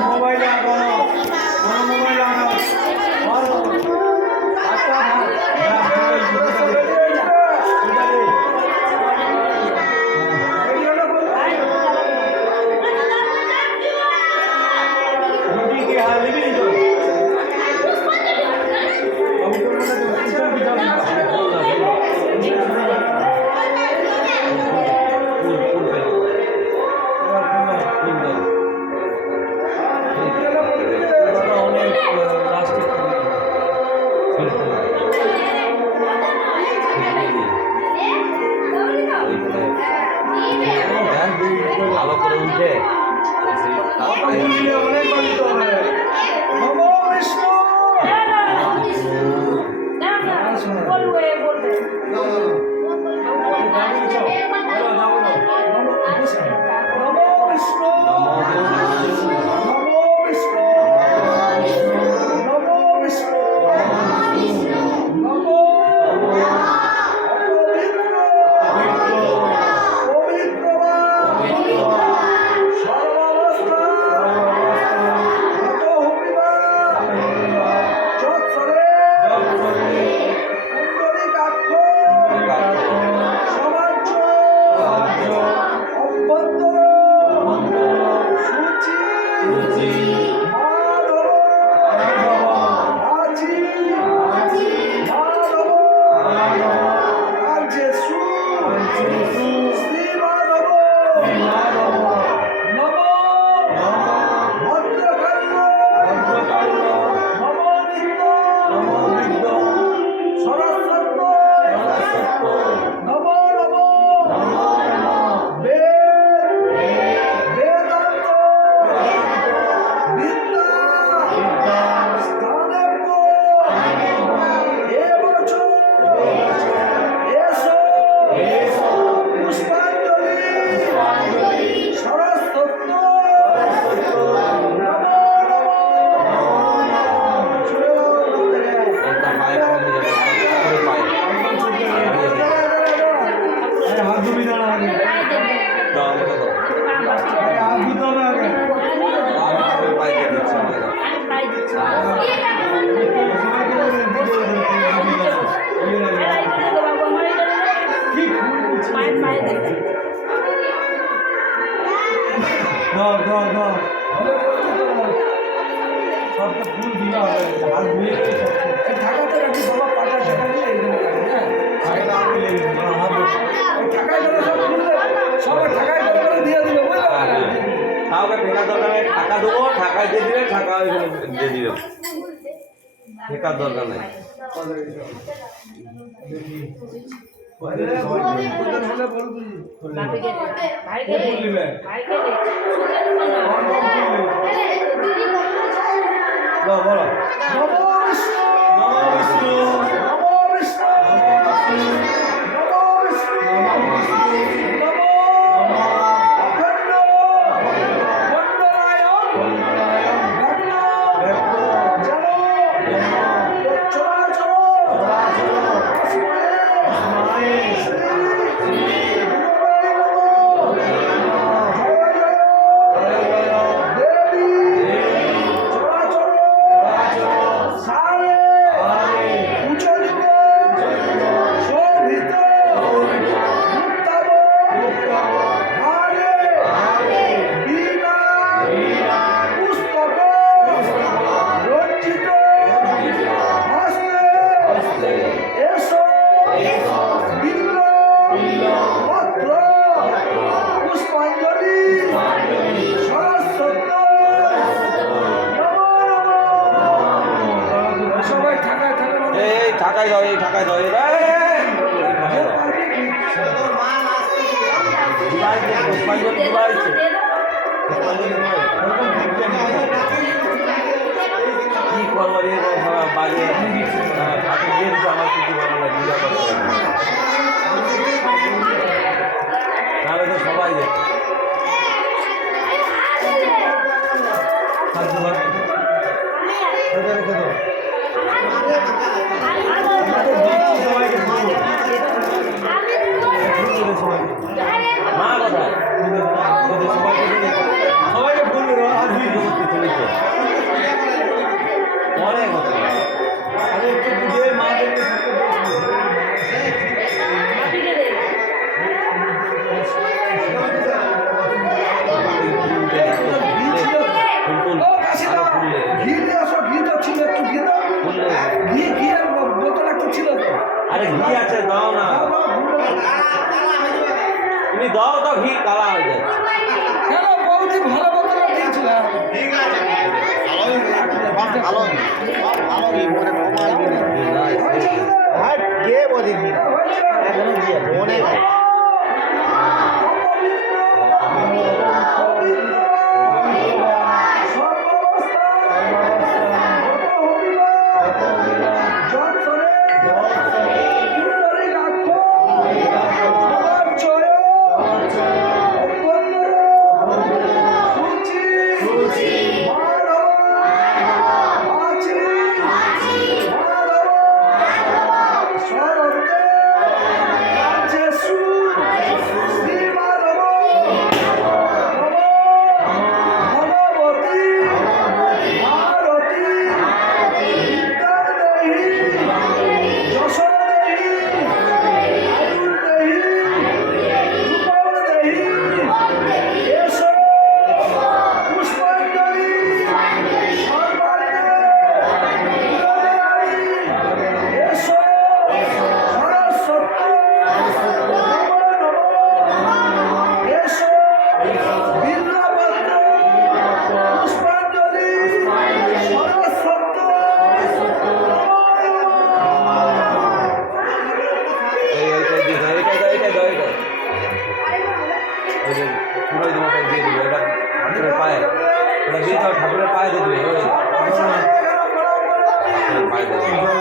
Mobile লাগাও, mobile লাগাও। ভালো করে উঠে টাকা দেবো, টাকায় দিয়ে দিবে, টাকা দিয়ে দিবে, ঠেকার দরকার নেই। ঢাকায় দাও, এই ঢাকায় দাও, কি করবো বাজে দিয়ে দিচ্ছে আমার কিছু বলো না, তাহলে তো সবাই দেখে মা কথা দাও তো ঘি কালা হয়ে যায়। কেন বৌদি ভালো বদলা দিয়েছিল ঠিক আছে ভালো ভালো কি মনে কমাল কি হাট কে বলি কি এখনো কি মনে পুরো তোমাকে দিয়ে দিবে এটা ঠাকুরের পায়ে ওটা দিয়ে দাও ঠাকুরের পায়ে দিয়ে দিবে ওই পায়ে দিয়ে